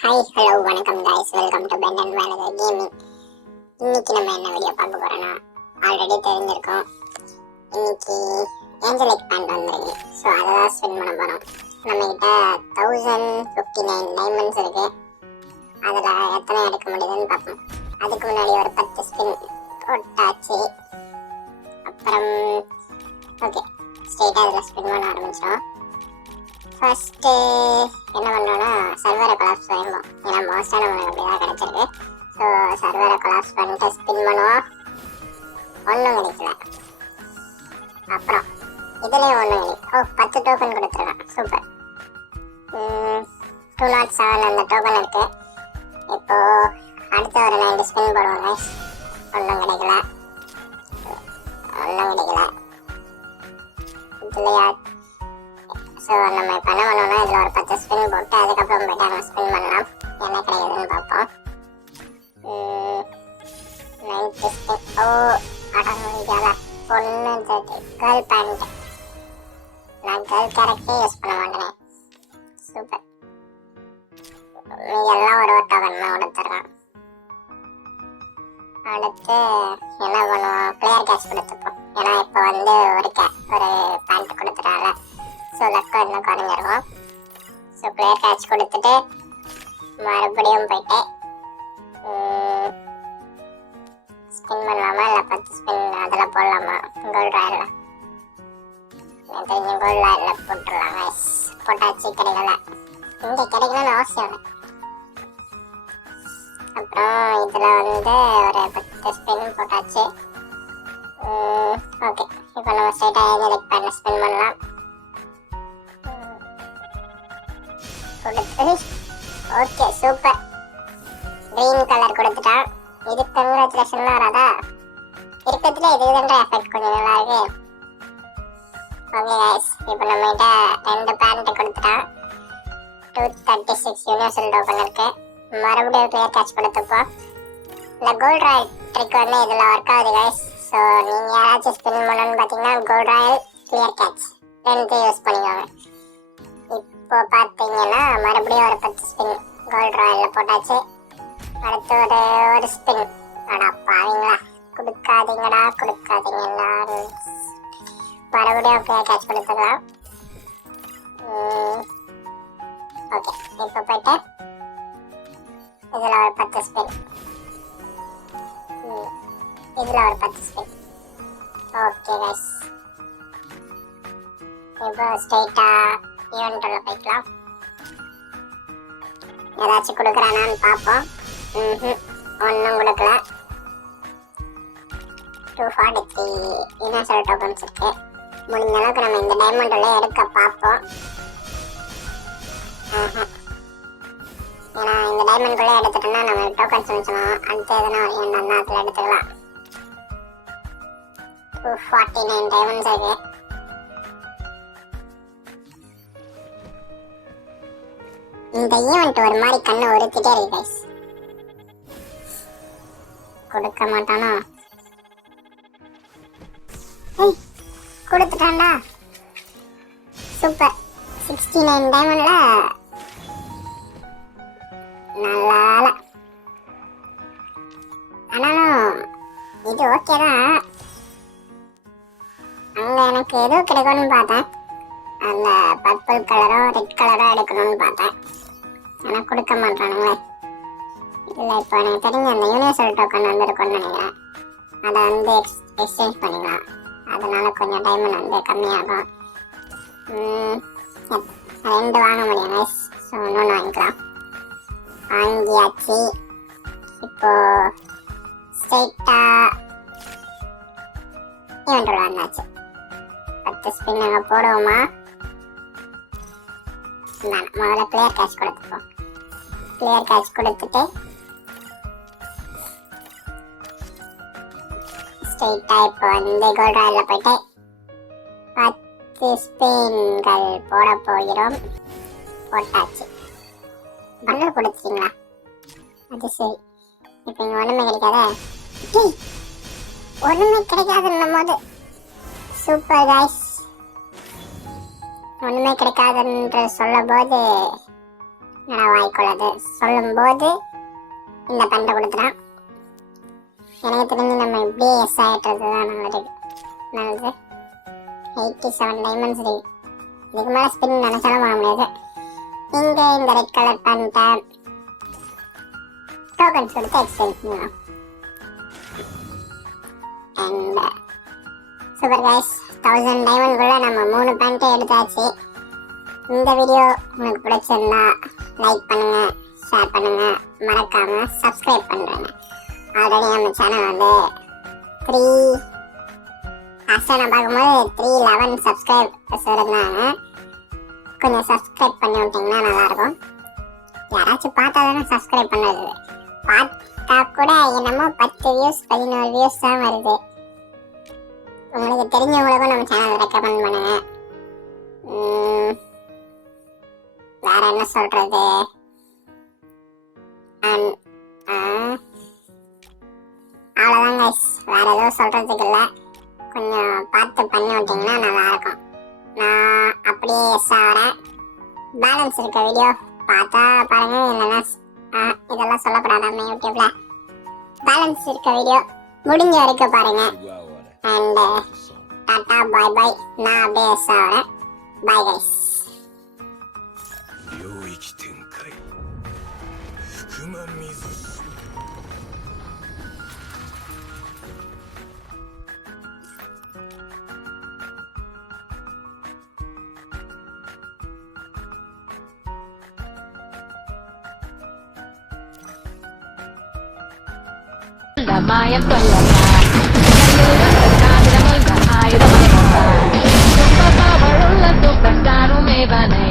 Hi hello வணக்கம் guys, welcome to pen and manager gaming. இன்னைக்கு நம்ம என்ன வீடியோ பார்க்க போறோம்னா, ஆல்ரெடி தெரிஞ்சிருக்கோம். இன்னைக்கு ஏஞ்சலிக் பேண்ட் வந்துருக்கு. ஸோ அதை தான் ஸ்பின் பண்ண போகிறோம். நம்மகிட்ட 1059 டைமண்ட்ஸ் இருக்கு. அதில் எத்தனை எடுக்க முடியுதுன்னு பார்ப்போம். அதுக்கு முன்னாடி ஒரு 10 ஸ்பின் போட்டாச்சு. அப்புறம் ஓகே, ஸ்ட்ரெயிட்டாக அதில் ஸ்பின் பண்ண ஆரம்பிச்சிடும். ஃபர்ஸ்ட்டு என்ன பண்ணுறோன்னா, சர்வரை கொலாப்ஸ் பண்ணுவோம். ஏன்னா மோஸ்ட்டாக நம்மளுக்கு அப்படி தான் கிடச்சிருக்கு. ஸோ சர்வரை கொலாப்ஸ் பண்ணிட்டு ஸ்பின் பண்ணுவோம். ஒன்றும் கிடைக்கல. அப்புறம் இதுலேயும் ஒன்றும் கிடைக்கும். 10 டோக்கன் கொடுத்துருக்கான். சூப்பர். 207 அந்த டோக்கன் இருக்குது. இப்போது அடுத்த ஒரு 90 ஸ்பின் போடுவாங்க. ஒன்றும் கிடைக்கல. இதுலையா? ஸோ நம்ம இப்போ என்ன பண்ணோம்னா, இதில் ஒரு 10 ஸ்பின் போட்டு அதுக்கப்புறம் போய்ட்டு நம்ம ஸ்பின் பண்ணலாம். என்ன கிடைக்குதுன்னு பார்ப்போம். 90 ஸ்பின். ஓ அடங்கியால பொண்ணு கேர்ள் பேண்ட். நான் கேர்ள் கேரக்டரே யூஸ் பண்ண மாட்டேன். சூப்பர். எல்லாம் ஒரு டோக்கன் தான் கொடுத்துருக்கான். அடுத்து என்ன பண்ணுவோம், பிளேயர் கேஷ் கொடுத்துப்போம். ஏன்னா இப்போ வந்து ஒரு பேண்ட் கொடுத்துட்டால. ஸோ லக்கம் இன்னும் குறைஞ்சிருக்கும். ஸோ பிளேயர் கேட்ச் கொடுத்துட்டு மறுபடியும் போயிட்டு ஸ்பின் பண்ணலாமா, இல்லை 10 ஸ்பின் அதில் போடலாமா? கோல்ட் ராயலில் எனக்கு தெரிஞ்ச கோல்ட் ராயலில் போட்டுடலாங்க. போட்டாச்சு. கிடைக்கல. இங்கே கிடைக்கலன்னு அவசியம் இல்லை. அப்புறம் இதில் வந்து ஒரு 10 ஸ்பின் போட்டாச்சு. ஓகே, இப்போ நம்ம ஸ்ட்ரைட்டாக ஏஞ்சலிக் பேண்ட் ஸ்பின் பண்ணலாம். Okay, super. கிரீன் கலர் கொடுத்துட்டான். இது கங்க்ராச்சுலேஷன் வராதா? இருக்கிறதுல இதுதான் எஃபெக்ட் கொஞ்சம் நல்லா இருக்கு. ஓகே கைஸ், இப்போ நம்மகிட்ட 2 பேண்ட் கொடுத்துட்டான். 236 யூனிவர்சல் டோக்கன் இருக்கு. மறுபடியும் கிளியர் கேட்ச் கொடுத்துப்போம். இந்த கோல்ட் ராயல் ட்ரிக் வந்து இதில் ஒர்க் ஆகுது கைஸ். ஸோ நீங்கள் யாராச்சும் ஸ்பின் பண்ணணும்னு பார்த்தீங்கன்னா கோல்ட் ராயல், கிளியர் கேட்ச் ரெண்டு யூஸ் பண்ணிக்கோங்க. இப்போ பார்த்தீங்கன்னா மறுபடியும் ஒரு 10 ஸ்பின் கோல்ட் ராயலில் போட்டாச்சு. அடுத்து ஒரு ஸ்பின். அடா பாவீங்களா, கொடுக்காதீங்கடா. மறுபடியும் கிளியர் கேட்ச் கொடுத்துக்கலாம். ஓகே, இப்போ போயிட்டு இதில் ஒரு 10 ஸ்பின். இதில் ஒரு 10 ஸ்பின். ஓகே கைஸ், இப்போ ஸ்ட்ரெயிட்டாக ஈவெண்ட் உள்ள போய்க்கலாம். ஏதாச்சும் கொடுக்குறானான்னு பார்ப்போம். ஒன்றும் கொடுக்கல. 243 யூனிவர்சல் டோக்கன்ஸ் இருக்கு. முடிஞ்ச அளவுக்கு நம்ம இந்த டைமண்ட் உள்ள எடுக்க பார்ப்போம். ஏன்னா இந்த டைமண்ட் உள்ள எடுத்துட்டோம்னா நம்ம டோக்கன்ஸ் வச்சுக்கணும். அடுத்து எதனா என்னன்னா அதில் எடுத்துக்கலாம். 249 டைமண்ட்ஸ் இருக்கு. இந்த ஈவெண்ட் ஒரு மாதிரி கண்ணை உறுத்திட்டே இருக்கு கைஸ். கொடுக்க மாட்டானா? கொடுத்துட்டான்டா. சூப்பர். 69 டைமண்ட்ல நல்லால. ஆனாலும் இது ஓகே தான். அங்க எனக்கு எதுவும் கிடைக்கும்னு பார்த்தேன். அந்த பர்பிள் கலரோ ரெட் கலரோ எடுக்கணும்னு பார்த்தேன். ஆனால் கொடுக்க மாட்டானுங்களே. இல்லை, இப்போ எனக்கு தெரிஞ்ச அந்த யூனிவர்சல் டோக்கன் வந்து இருக்கும்னு நினைக்கிறேன். அதை வந்து எக்ஸ்சேஞ்ச் பண்ணிக்கலாம். அதனால கொஞ்சம் டைமண்ட் வந்து கம்மியாகும். 2 வாங்க முடியும் கைஸ். ஸோ இன்னொன்று வாங்கிக்கலாம். வாங்கியாச்சு. இப்போ ஸ்ட்ரெயிட்டாக ஈவெண்ட் வந்தாச்சு. 10 ஸ்பின் நாங்கள் போடுவோமா? முதல்ல கிளியர் கேட்ச் கொடுத்துப்போம். கிளியர் கேட்ச் கொடுத்துட்டு ஸ்ட்ரெயிட்டாக இப்போ வந்து கோல்ட் ராயலில் போயிட்டு 10 ஸ்பின்கள் போட போகிறோம். போட்டாச்சு. பண்டல் கொடுத்துட்டீங்களா? அது சரி. இப்போ இங்கே ஒன்றுமே கிடைக்காத. ஒன்றுமே கிடைக்காதுன்னும் போது சூப்பர் கைஸ். ஒன்றுமே கிடைக்காதுன்ற சொல்லும் போது என்னடா வாய்க்குள்ளது சொல்லும்போது இந்த பண்டை கொடுத்துட்டான். எனக்கு தெரிஞ்சு நம்ம இப்படியே எஸ் ஆகிட்டுறது தான் நல்லது. 87 டைமண்ட்ஸ் இருக்கு. இதுக்கு மேலே ஸ்பின் நினச்சாலும் பண்ண முடியாது. இங்கே இந்த ரெட் கலர் பண்ணிட்ட டோக்கன்ஸ் கொடுத்து எக்ஸ்சேஞ்ச் பண்ணலாம். அண்ட் சூப்பர் கைஸ், 1000 டைமண்ட்குள்ளே நம்ம 3 பேண்ட்டை எடுத்தாச்சு. இந்த வீடியோ உங்களுக்கு பிடிச்சிருந்தா லைக் பண்ணுங்க, ஷேர் பண்ணுங்க, மறக்காம சப்ஸ்கிரைப் பண்ணுறேங்க. ஆல்ரெடி நம்ம சேனல் வந்து 3 நான் பார்க்கும்போது 311 சப்ஸ்கிரைபர்ஸ் இருந்தாங்க. கொஞ்சம் சப்ஸ்கிரைப் பண்ணி விட்டிங்கன்னா நல்லாயிருக்கும். யாராச்சும் பார்த்தா தானே சப்ஸ்கிரைப் பண்ணுறது. பார்த்தா கூட என்னமோ 10 வியூஸ் 11 வியூஸ் தான் வருது. உங்களுக்கு தெரிஞ்சவங்களுக்கும் நம்ம சேனல் ரெக்கமெண்ட் பண்ணுங்க. வேற என்ன சொல்றது, அவ்வளோதான் கைஸ். வேற எதுவும் சொல்றதுக்கு இல்லை. கொஞ்சம் பார்த்து பண்ணி விட்டிங்கன்னா நல்லாயிருக்கும். நான் அப்படியே எஸ் ஆகிறேன். பேலன்ஸ் இருக்க வீடியோ பார்த்தா பாருங்க. இல்லைன்னா இதெல்லாம் சொல்லப்படாதாம யூடியூப்ல. பேலன்ஸ் இருக்க வீடியோ முடிஞ்ச வரைக்கும் பாருங்க. அண்ட் டாட்டா பாய் பாய். நான் அப்படியே எஸ் ஆகிறேன். Bye guys. 領域展開福間水す മായം കൊല്ലല്ല ആയുധമായി സൂപ്പർ പവറുള്ള സൂപ്പർ സ്റ്റാറുമേവനെ